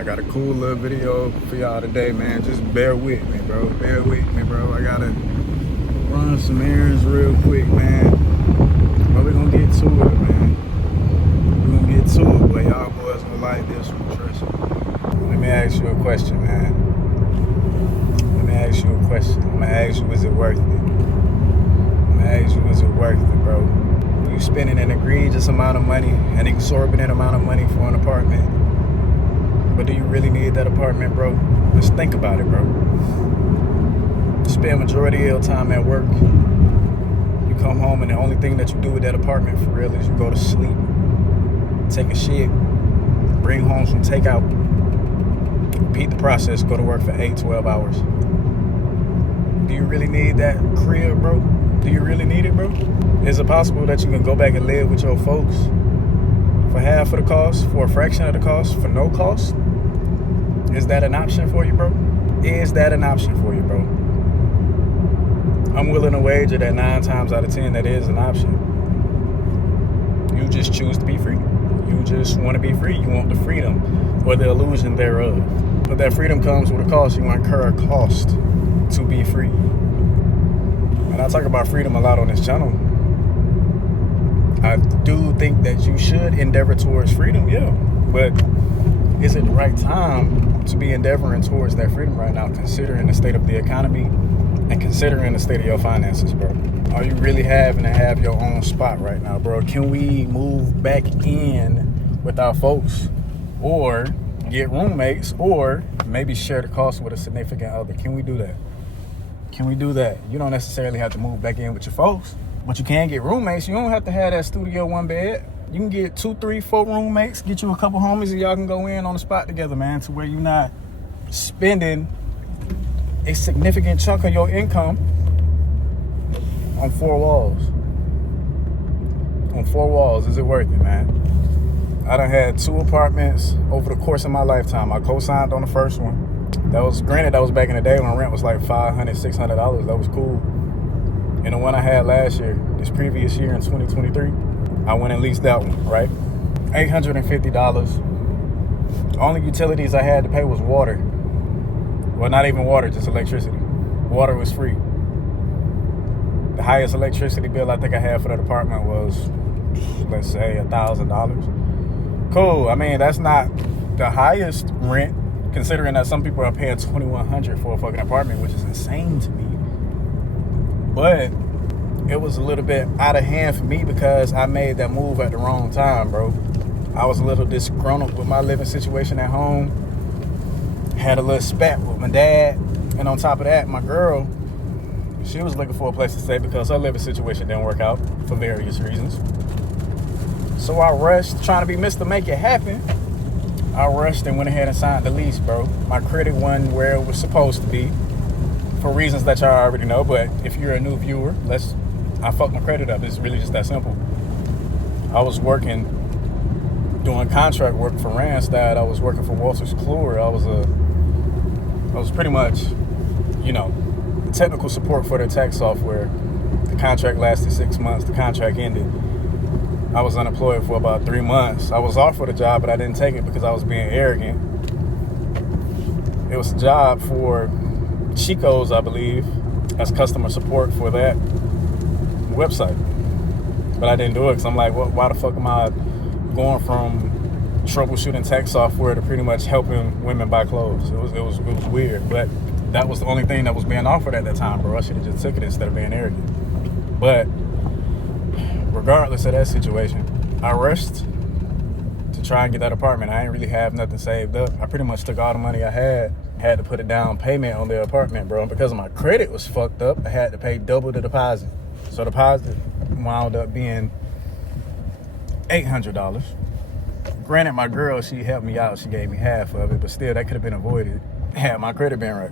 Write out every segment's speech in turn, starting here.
I got a cool little video for y'all today, man. Just bear with me, bro. Bear with me, bro. I gotta run some errands real quick, man. But we're gonna get to it, man. We're gonna get to it, but y'all boys gonna like this one, trust me. Let me ask you a question, man. Let me ask you a question. I'm gonna ask you, is it worth it? I'm gonna ask you, is it worth it, bro? You spending an egregious amount of money, an exorbitant amount of money for an apartment, but do you really need that apartment, bro? Just think about it, bro. You spend majority of your time at work. You come home and the only thing that you do with that apartment for real is you go to sleep, take a shit, bring home some takeout, repeat the process, go to work for 8, 12 hours. Do you really need that crib, bro? Do you really need it, bro? Is it possible that you can go back and live with your folks for half of the cost, for a fraction of the cost, for no cost? Is that an option for you, bro? Is that an option for you, bro? I'm willing to wager that 9 times out of 10 that is an option. You just choose to be free. You just want to be free. You want the freedom or the illusion thereof. But that freedom comes with a cost. You incur a cost to be free. And I talk about freedom a lot on this channel. I do think that you should endeavor towards freedom, yeah. But is it the right time to be endeavoring towards that freedom right now, considering the state of the economy and considering the state of your finances, bro? Are you really having to have your own spot right now, bro? Can we move back in with our folks, or get roommates, or maybe share the cost with a significant other? Can we do that? Can we do that? You don't necessarily have to move back in with your folks, but you can get roommates. You don't have to have that studio 1 bed. You can get 2, 3, 4 roommates, get you a couple homies, and y'all can go in on the spot together, man, to where you're not spending a significant chunk of your income on 4 walls. On 4 walls, is it worth it, man? I done had 2 apartments over the course of my lifetime. I co-signed on the first one. That was back in the day when rent was like $500, $600. That was cool. And the one I had last year, this previous year in 2023, I went and leased that one, right? $850. The only utilities I had to pay was water. Well, not even water, just electricity. Water was free. The highest electricity bill I think I had for that apartment was, let's say, $1,000. Cool. I mean, that's not the highest rent, considering that some people are paying $2,100 for a fucking apartment, which is insane to me. But it was a little bit out of hand for me because I made that move at the wrong time, bro. I was a little disgruntled with my living situation at home. Had a little spat with my dad. And on top of that, my girl, she was looking for a place to stay because her living situation didn't work out for various reasons. So I rushed, trying to be Mr. Make It Happen. I rushed and went ahead and signed the lease, bro. My credit wasn't where it was supposed to be for reasons that y'all already know. But if you're a new viewer, I fucked my credit up. It's really just that simple. I was working, doing contract work for Randstad. I was working for Walters Kluwer. I was pretty much, technical support for their tax software. The contract lasted 6 months. The contract ended. I was unemployed for about 3 months. I was offered a job, but I didn't take it because I was being arrogant. It was a job for Chico's, I believe, as customer support for that website. But I didn't do it because I'm like, why the fuck am I going from troubleshooting tech software to pretty much helping women buy clothes? It was weird, but that was the only thing that was being offered at that time, bro. I should have just took it instead of being arrogant. But regardless of that situation, I rushed to try and get that apartment. I didn't really have nothing saved up. I pretty much took all the money I had to put a down payment on the apartment, bro. And because my credit was fucked up, I had to pay double the deposit. So the deposit wound up being $800. Granted, my girl, she helped me out. She gave me half of it, but still, that could have been avoided had my credit been right.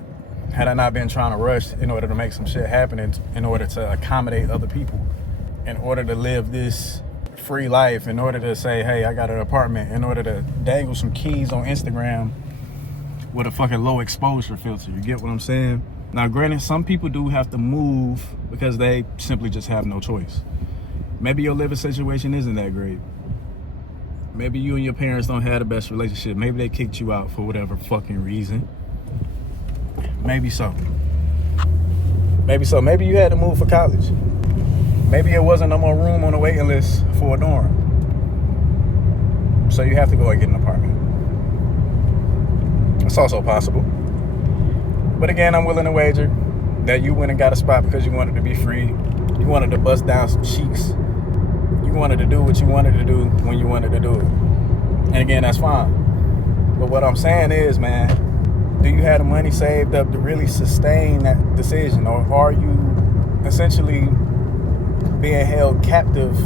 Had I not been trying to rush in order to make some shit happen, in order to accommodate other people, in order to live this free life, in order to say, hey, I got an apartment, in order to dangle some keys on Instagram with a fucking low exposure filter. You get what I'm saying? Now, granted, some people do have to move because they simply just have no choice. Maybe your living situation isn't that great. Maybe you and your parents don't have the best relationship. Maybe they kicked you out for whatever fucking reason. Maybe so. Maybe so. Maybe you had to move for college. Maybe it wasn't no more room on the waiting list for a dorm. So you have to go and get an apartment. It's also possible. But again, I'm willing to wager that you went and got a spot because you wanted to be free. You wanted to bust down some cheeks. You wanted to do what you wanted to do when you wanted to do it. And again, that's fine. But what I'm saying is, man, do you have the money saved up to really sustain that decision? Or are you essentially being held captive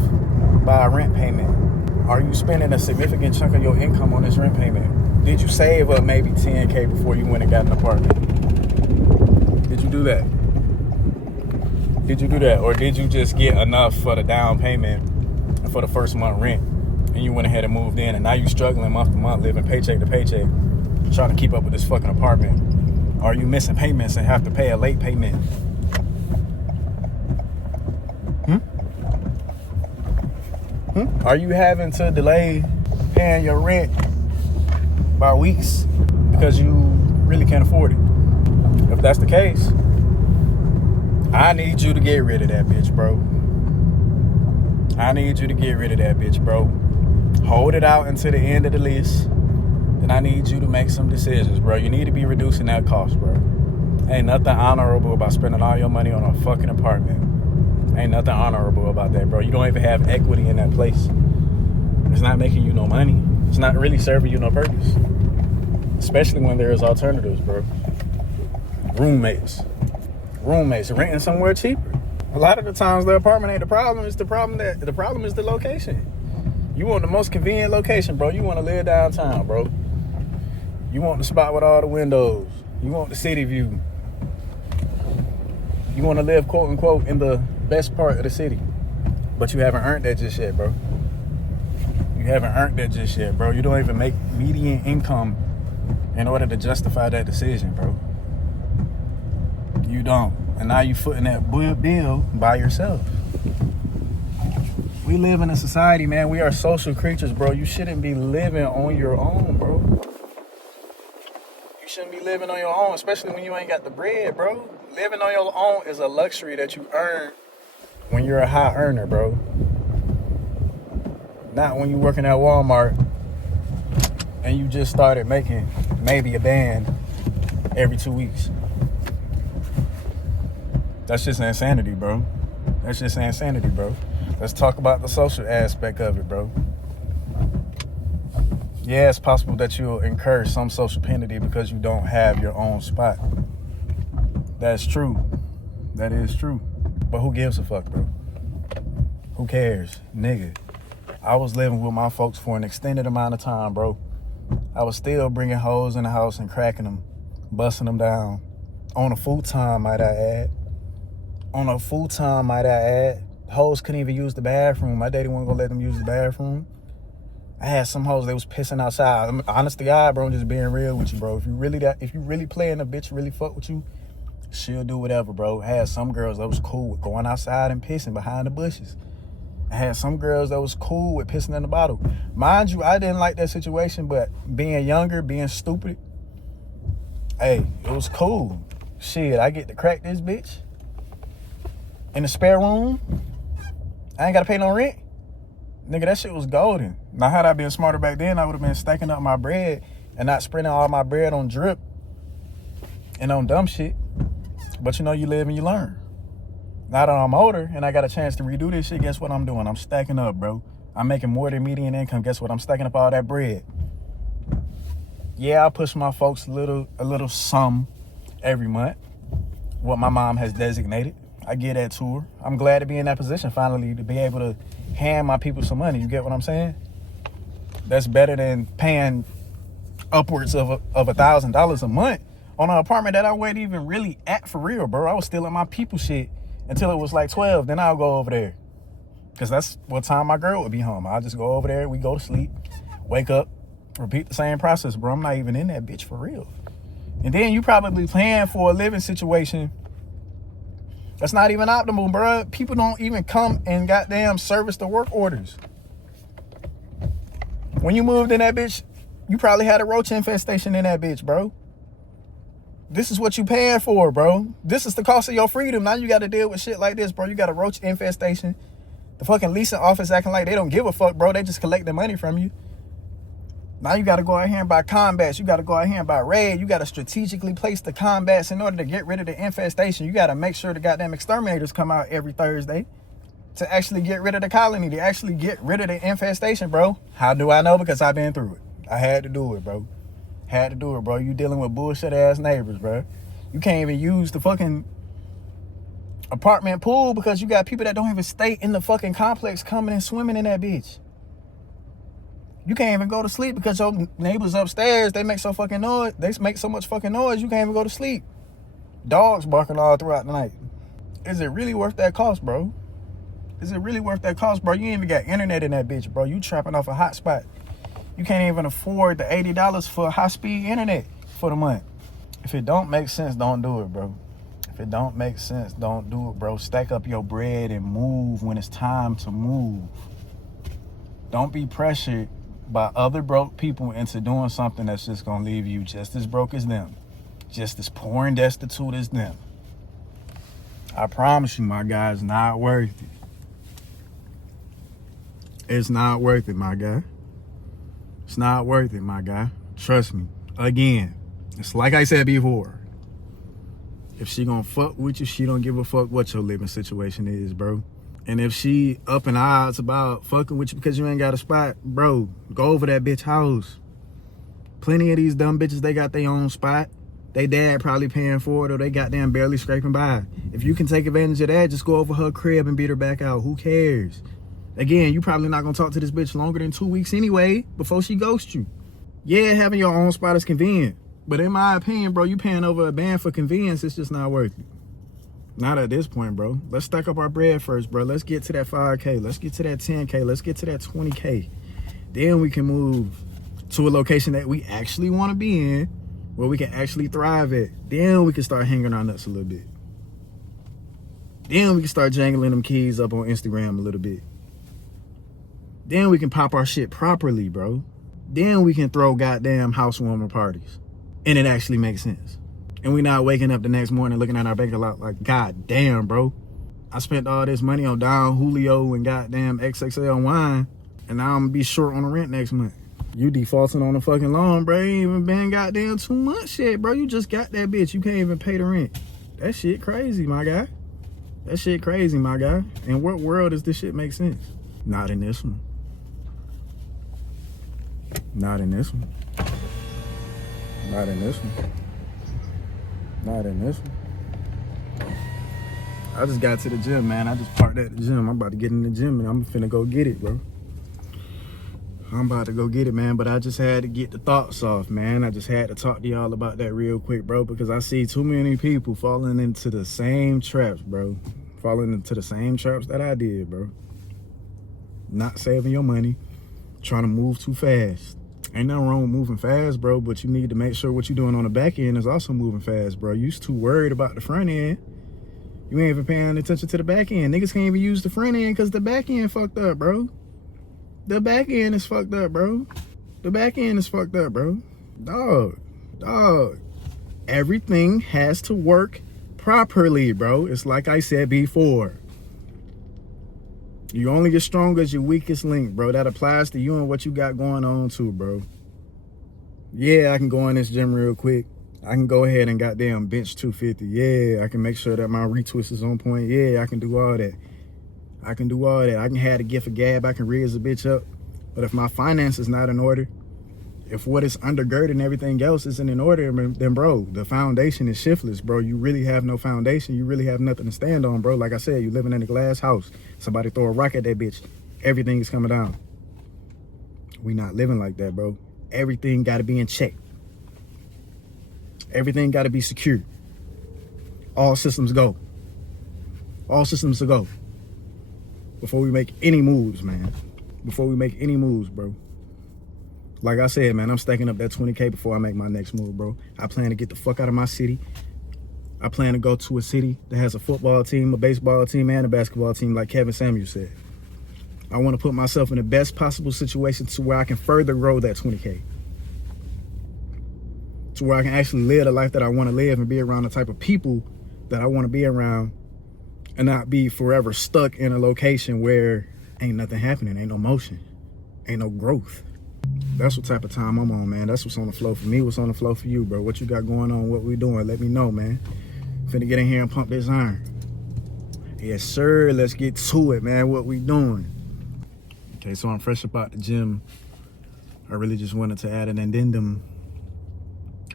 by a rent payment? Are you spending a significant chunk of your income on this rent payment? Did you save up maybe $10K before you went and got an apartment? Did you do that? Did you do that? Or did you just get enough for the down payment for the first month rent and you went ahead and moved in and now you struggling month to month, living paycheck to paycheck, trying to keep up with this fucking apartment? Are you missing payments and have to pay a late payment? Are you having to delay paying your rent by weeks because you really can't afford it? If that's the case, I need you to get rid of that bitch, bro. I need you to get rid of that bitch, bro. Hold it out until the end of the lease. Then I need you to make some decisions, bro. You need to be reducing that cost, bro. Ain't nothing honorable about spending all your money on a fucking apartment. Ain't nothing honorable about that, bro. You don't even have equity in that place. It's not making you no money. It's not really serving you no purpose. Especially when there's alternatives, bro. Roommates, renting somewhere cheaper. A lot of the times the apartment ain't the problem. It's the problem is the location. You want the most convenient location, bro. You want to live downtown, bro. You want the spot with all the windows. You want the city view. You want to live, quote unquote, in the best part of the city. But you haven't earned that just yet, bro. You haven't earned that just yet, bro. You don't even make median income in order to justify that decision, bro. You don't. And now you footing that bill by yourself. We live in a society, man. We are social creatures, bro. You shouldn't be living on your own, bro. You shouldn't be living on your own, especially when you ain't got the bread, bro. Living on your own is a luxury that you earn when you're a high earner, bro. Not when you're working at Walmart and you just started making maybe a band every 2 weeks. That's just insanity, bro. That's just insanity, bro. Let's talk about the social aspect of it, bro. Yeah, it's possible that you'll incur some social penalty because you don't have your own spot. That's true. That is true. But who gives a fuck, bro? Who cares? Nigga. I was living with my folks for an extended amount of time, bro. I was still bringing hoes in the house and cracking them, busting them down. On a full-time, might I add. On a full-time, might I add. Hoes couldn't even use the bathroom. My daddy wasn't gonna let them use the bathroom. I had some hoes that was pissing outside. Honest to God, bro, I'm just being real with you, bro. If you really playing a bitch, really fuck with you, she'll do whatever, bro. I had some girls that was cool with going outside and pissing behind the bushes. I had some girls that was cool with pissing in the bottle. Mind you, I didn't like that situation, but being younger, being stupid, hey, it was cool. Shit, I get to crack this bitch in the spare room. I ain't gotta pay no rent. Nigga, that shit was golden. Now, had I been smarter back then, I would have been stacking up my bread and not spending all my bread on drip and on dumb shit. But you know, you live and you learn. Now that I'm older and I got a chance to redo this shit, guess what I'm doing? I'm stacking up, bro. I'm making more than median income. Guess what? I'm stacking up all that bread. Yeah, I push my folks a little sum every month, what my mom has designated. I get that to her. I'm glad to be in that position finally, to be able to hand my people some money. You get what I'm saying? That's better than paying upwards of $1,000 a month on an apartment that I wasn't even really at for real, bro. I was still in my people shit until it was like 12. Then I'll go over there, because that's what time my girl would be home. I'll just go over there. We go to sleep, wake up, repeat the same process, bro. I'm not even in that bitch for real. And then you probably paying for a living situation that's not even optimal, bro. People don't even come and goddamn service the work orders. When you moved in that bitch, you probably had a roach infestation in that bitch, bro. This is what you paying for, bro. This is the cost of your freedom. Now you got to deal with shit like this, bro. You got a roach infestation. The fucking leasing office acting like they don't give a fuck, bro. They just collect the money from you. Now you got to go out here and buy combats. You got to go out here and buy raid. You got to strategically place the combats in order to get rid of the infestation. You got to make sure the goddamn exterminators come out every Thursday to actually get rid of the colony, to actually get rid of the infestation, bro. How do I know? Because I've been through it. I had to do it, bro. Had to do it, bro. You dealing with bullshit ass neighbors, bro. You can't even use the fucking apartment pool because you got people that don't even stay in the fucking complex coming and swimming in that bitch. You can't even go to sleep because your neighbors upstairs, they make so fucking noise. They make so much fucking noise, you can't even go to sleep. Dogs barking all throughout the night. Is it really worth that cost, bro? Is it really worth that cost, bro? You ain't even got internet in that bitch, bro. You trapping off a hotspot. You can't even afford the $80 for high-speed internet for the month. If it don't make sense, don't do it, bro. If it don't make sense, don't do it, bro. Stack up your bread and move when it's time to move. Don't be pressured by other broke people into doing something that's just gonna leave you just as broke as them. Just as poor and destitute as them. I promise you, my guy, it's not worth it. It's not worth it, my guy. It's not worth it, my guy. Trust me. Again, it's like I said before. If she gonna fuck with you, she don't give a fuck what your living situation is, bro. And if she up in odds about fucking with you because you ain't got a spot, bro, go over that bitch house. Plenty of these dumb bitches, they got their own spot. They dad probably paying for it or they goddamn barely scraping by. If you can take advantage of that, just go over her crib and beat her back out. Who cares? Again, you probably not gonna talk to this bitch longer than 2 weeks anyway before she ghosts you. Yeah, having your own spot is convenient. But in my opinion, bro, you paying over a band for convenience, it's just not worth it. Not at this point, bro. Let's stack up our bread first, bro. Let's get to that 5K. Let's get to that 10K. Let's get to that 20K. Then we can move to a location that we actually want to be in, where we can actually thrive at. Then we can start hanging our nuts a little bit. Then we can start jangling them keys up on Instagram a little bit. Then we can pop our shit properly, bro. Then we can throw goddamn housewarming parties. And it actually makes sense. And we not waking up the next morning looking at our bank account like, God damn, bro. I spent all this money on Don Julio and goddamn XXL wine, and now I'm gonna be short on the rent next month. You defaulting on the fucking loan, bro. Ain't even been goddamn 2 months yet, bro. You just got that bitch. You can't even pay the rent. That shit crazy, my guy. That shit crazy, my guy. In what world does this shit make sense? Not in this one. Not in this one. Not in this one. Not in this one. I just got to the gym, man. I just parked at the gym. I'm about to get in the gym and I'm finna go get it, bro. I'm about to go get it, man. But I just had to get the thoughts off, man. I just had to talk to y'all about that real quick, bro, because I see too many people falling into the same traps, bro. Falling into the same traps that I did, bro. Not saving your money. Trying to move too fast. Ain't nothing wrong with moving fast, bro, but you need to make sure what you're doing on the back end is also moving fast, bro. You too worried about the front end. You ain't even paying attention to the back end. Niggas can't even use the front end because the back end fucked up, bro. The back end is fucked up, bro. The back end is fucked up, bro. Dog. Everything has to work properly, bro. It's like I said before. You only get stronger as your weakest link, bro. That applies to you and what you got going on too, bro. Yeah, I can go in this gym real quick. I can go ahead and goddamn bench 250. Yeah, I can make sure that my retwist is on point. Yeah, I can do all that. I can do all that. I can have the gift of gab. I can raise a bitch up. But if my finance is not in order, if what is undergirding everything else isn't in order, then, bro, the foundation is shiftless, bro. You really have no foundation. You really have nothing to stand on, bro. Like I said, you living in a glass house. Somebody throw a rock at that bitch. Everything is coming down. We not living like that, bro. Everything got to be in check. Everything got to be secure. All systems go. All systems to go. Before we make any moves, man. Before we make any moves, bro. Like I said, man, I'm stacking up that 20K before I make my next move, bro. I plan to get the fuck out of my city. I plan to go to a city that has a football team, a baseball team, and a basketball team, like Kevin Samuels said. I want to put myself in the best possible situation to where I can further grow that 20K. To where I can actually live the life that I want to live and be around the type of people that I want to be around, and not be forever stuck in a location where ain't nothing happening, ain't no motion, ain't no growth. That's what type of time I'm on, man. That's what's on the flow for me. What's on the flow for you, bro? What you got going on? What we doing? Let me know, man. Finna get in here and pump this iron. Yes, sir. Let's get to it, man. What we doing? Okay, so I'm fresh up out the gym. I really just wanted to add an addendum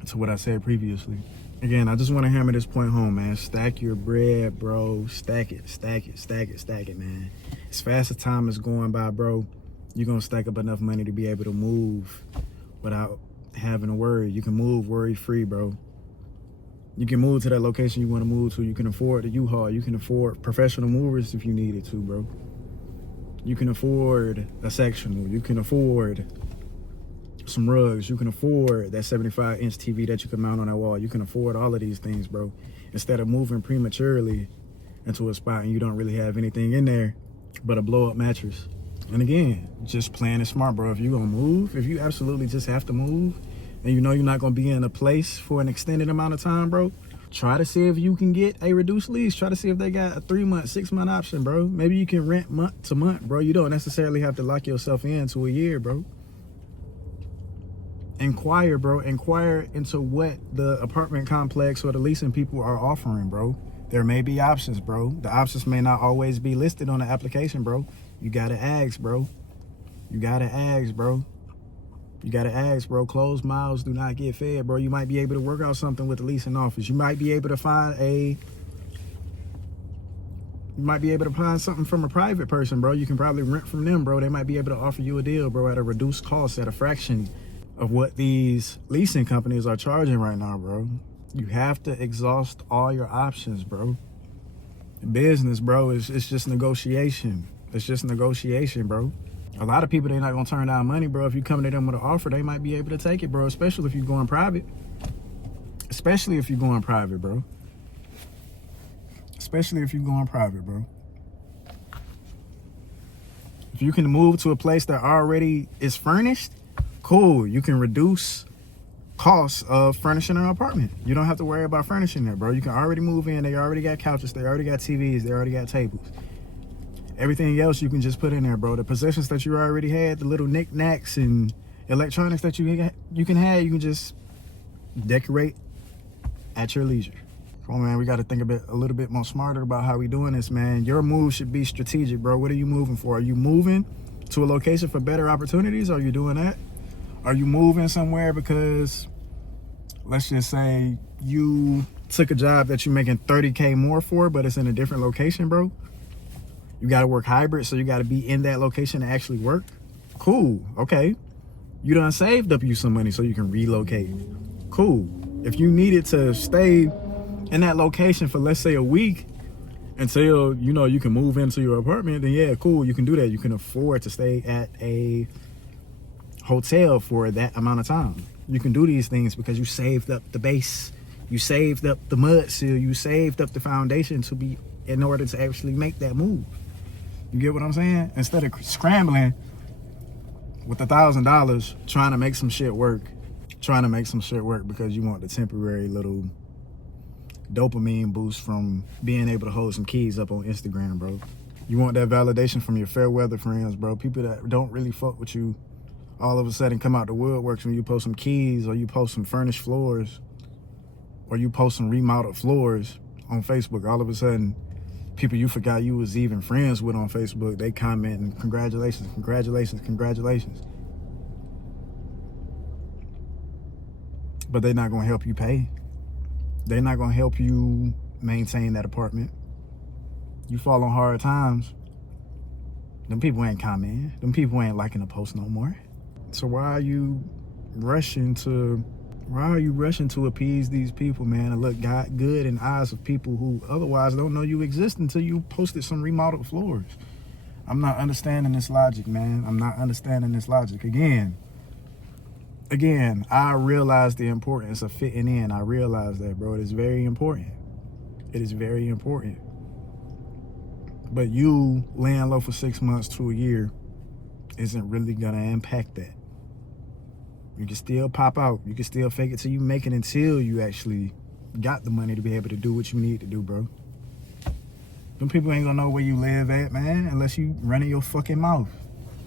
to what I said previously. Again, I just want to hammer this point home, man. Stack your bread, bro. Stack it, stack it, stack it, stack it, man. As fast as time is going by, bro, you're going to stack up enough money to be able to move without having to worry. You can move worry-free, bro. You can move to that location you want to move to. You can afford the U-Haul. You can afford professional movers if you needed to, bro. You can afford a sectional. You can afford some rugs. You can afford that 75-inch TV that you can mount on that wall. You can afford all of these things, bro. Instead of moving prematurely into a spot and you don't really have anything in there but a blow-up mattress. And again, just playing it smart, bro. If you're going to move, if you absolutely just have to move, and you know you're not going to be in a place for an extended amount of time, bro, try to see if you can get a reduced lease. Try to see if they got a 3-month, 6-month option, bro. Maybe you can rent month to month, bro. You don't necessarily have to lock yourself into a year, bro. Inquire, bro. Inquire into what the apartment complex or the leasing people are offering, bro. There may be options, bro. The options may not always be listed on the application, bro. You gotta ask, bro. You gotta ask, bro. You gotta ask, bro. Closed mouths do not get fed, bro. You might be able to work out something with the leasing office. You might be able to find something from a private person, bro. You can probably rent from them, bro. They might be able to offer you a deal, bro, at a reduced cost, at a fraction of what these leasing companies are charging right now, bro. You have to exhaust all your options, bro. Business, bro, it's just negotiation. It's just negotiation, bro. A lot of people, they're not gonna turn down money, bro. If you come to them with an offer, they might be able to take it, bro. Especially if you're going private. Especially if you're going private, bro. Especially if you're going private, bro. If you can move to a place that already is furnished, cool. You can reduce costs of furnishing an apartment. You don't have to worry about furnishing there, bro. You can already move in. They already got couches. They already got TVs. They already got tables. Everything else you can just put in there, bro. The possessions that you already had, the little knickknacks and electronics that you can just decorate at your leisure. Come on, man. We got to think a little bit more smarter about how we doing this, man. Your move should be strategic, bro. What are you moving for? Are you moving to a location for better opportunities? Are you doing that? Are you moving somewhere because, let's just say, you took a job that you're making 30K more for, but it's in a different location, bro? You got to work hybrid, so you got to be in that location to actually work? Cool. Okay. You done saved up you some money so you can relocate. Cool. If you needed to stay in that location for, let's say, a week until, you know, you can move into your apartment, then yeah, cool. You can do that. You can afford to stay at a hotel for that amount of time. You can do these things because you saved up the base. You saved up the mud seal. You saved up the foundation in order to actually make that move. You get what I'm saying? Instead of scrambling with $1,000 trying to make some shit work because you want the temporary little dopamine boost from being able to hold some keys up on Instagram, bro. You want that validation from your fair weather friends, bro. People that don't really fuck with you all of a sudden come out the woodworks when you post some keys, or you post some furnished floors, or you post some remodeled floors on Facebook. All of a sudden, people you forgot you was even friends with on Facebook, they commenting, congratulations, congratulations, congratulations. But they're not gonna help you pay. They're not gonna help you maintain that apartment. You fall on hard times, them people ain't commenting. Them people ain't liking the post no more. So why are you rushing to appease these people, man, and look good in the eyes of people who otherwise don't know you exist until you posted some remodeled floors? I'm not understanding this logic, man. I'm not understanding this logic. Again, I realize the importance of fitting in. I realize that, bro. It is very important. It is very important. But you laying low for 6 months to a year isn't really gonna impact that. You can still pop out. You can still fake it till you make it until you actually got the money to be able to do what you need to do, bro. Them people ain't gonna know where you live at, man, unless you running your fucking mouth.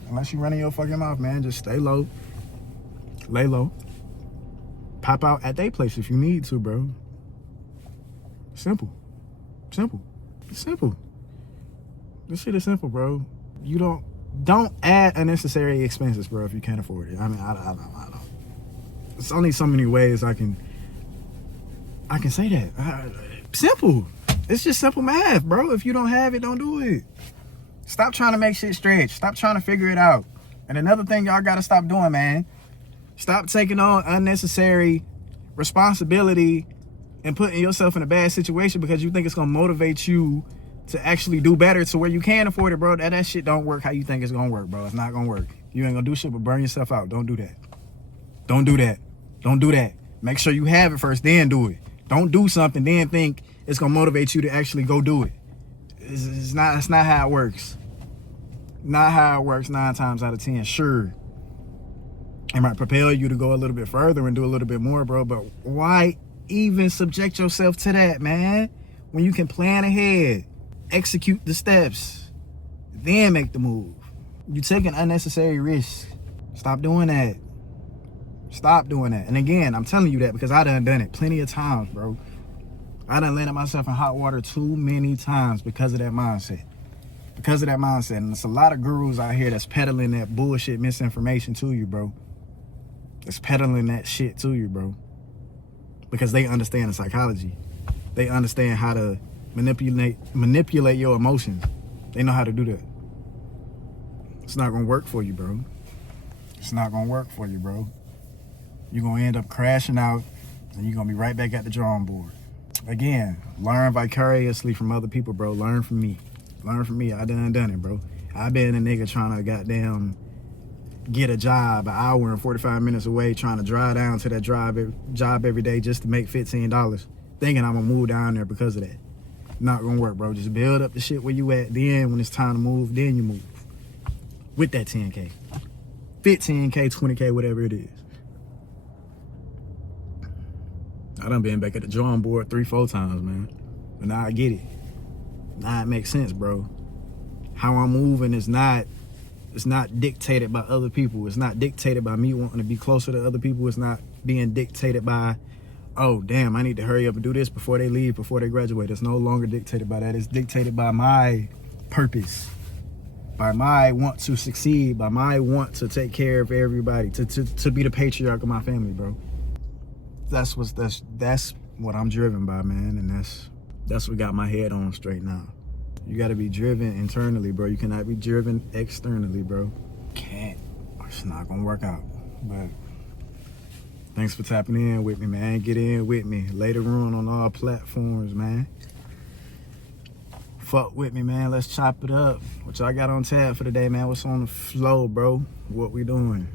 Unless you running your fucking mouth, man. Just stay low. Lay low. Pop out at their place if you need to, bro. Simple. Simple. It's simple. This shit is simple, bro. You don't add unnecessary expenses, bro, if you can't afford it. I mean, I don't. There's only so many ways I can say that. Simple. It's just simple math, bro. If you don't have it, don't do it. Stop trying to make shit stretch. Stop trying to figure it out. And another thing y'all gotta stop doing, man. Stop taking on unnecessary responsibility and putting yourself in a bad situation because you think it's gonna motivate you to actually do better to where you can afford it, bro. That shit don't work how you think it's gonna work, bro. It's not gonna work. You ain't gonna do shit but burn yourself out. Don't do that. Don't do that. Don't do that. Make sure you have it first, then do it. Don't do something, then think it's gonna motivate you to actually go do it. It's not how it works. Not how it works 9 times out of 10. Sure, it might propel you to go a little bit further and do a little bit more, bro, but why even subject yourself to that, man? When you can plan ahead, execute the steps, then make the move. You taking unnecessary risks. Stop doing that. Stop doing that. And again, I'm telling you that because I done it plenty of times, bro. I done landed myself in hot water too many times because of that mindset. Because of that mindset. And there's a lot of gurus out here that's peddling that bullshit misinformation to you, bro. That's peddling that shit to you, bro. Because they understand the psychology. They understand how to manipulate your emotions. They know how to do that. It's not gonna work for you, bro. It's not gonna work for you, bro. You're gonna end up crashing out and you're gonna be right back at the drawing board. Again, learn vicariously from other people, bro. Learn from me. Learn from me. I done it, bro. I been a nigga trying to goddamn get a job an hour and 45 minutes away, trying to drive down to that job every day just to make $15, thinking I'm gonna move down there because of that. Not gonna work, bro. Just build up the shit where you at. Then when it's time to move, then you move with that 10K, 15K, 20K, whatever it is. I done been back at the drawing board 3-4 times, man. But now I get it. Now it makes sense, bro. How I'm moving is not dictated by other people. It's not dictated by me wanting to be closer to other people. It's not being dictated by, oh, damn, I need to hurry up and do this before they leave, before they graduate. It's no longer dictated by that. It's dictated by my purpose, by my want to succeed, by my want to take care of everybody, to be the patriarch of my family, bro. That's what I'm driven by, man, and that's what got my head on straight now. You gotta be driven internally, bro. You cannot be driven externally, bro. Can't. It's not gonna work out. But thanks for tapping in with me, man. Get in with me later on all platforms, man. Fuck with me, man. Let's chop it up. What y'all got on tap for today, man? What's on the flow, bro? What we doing?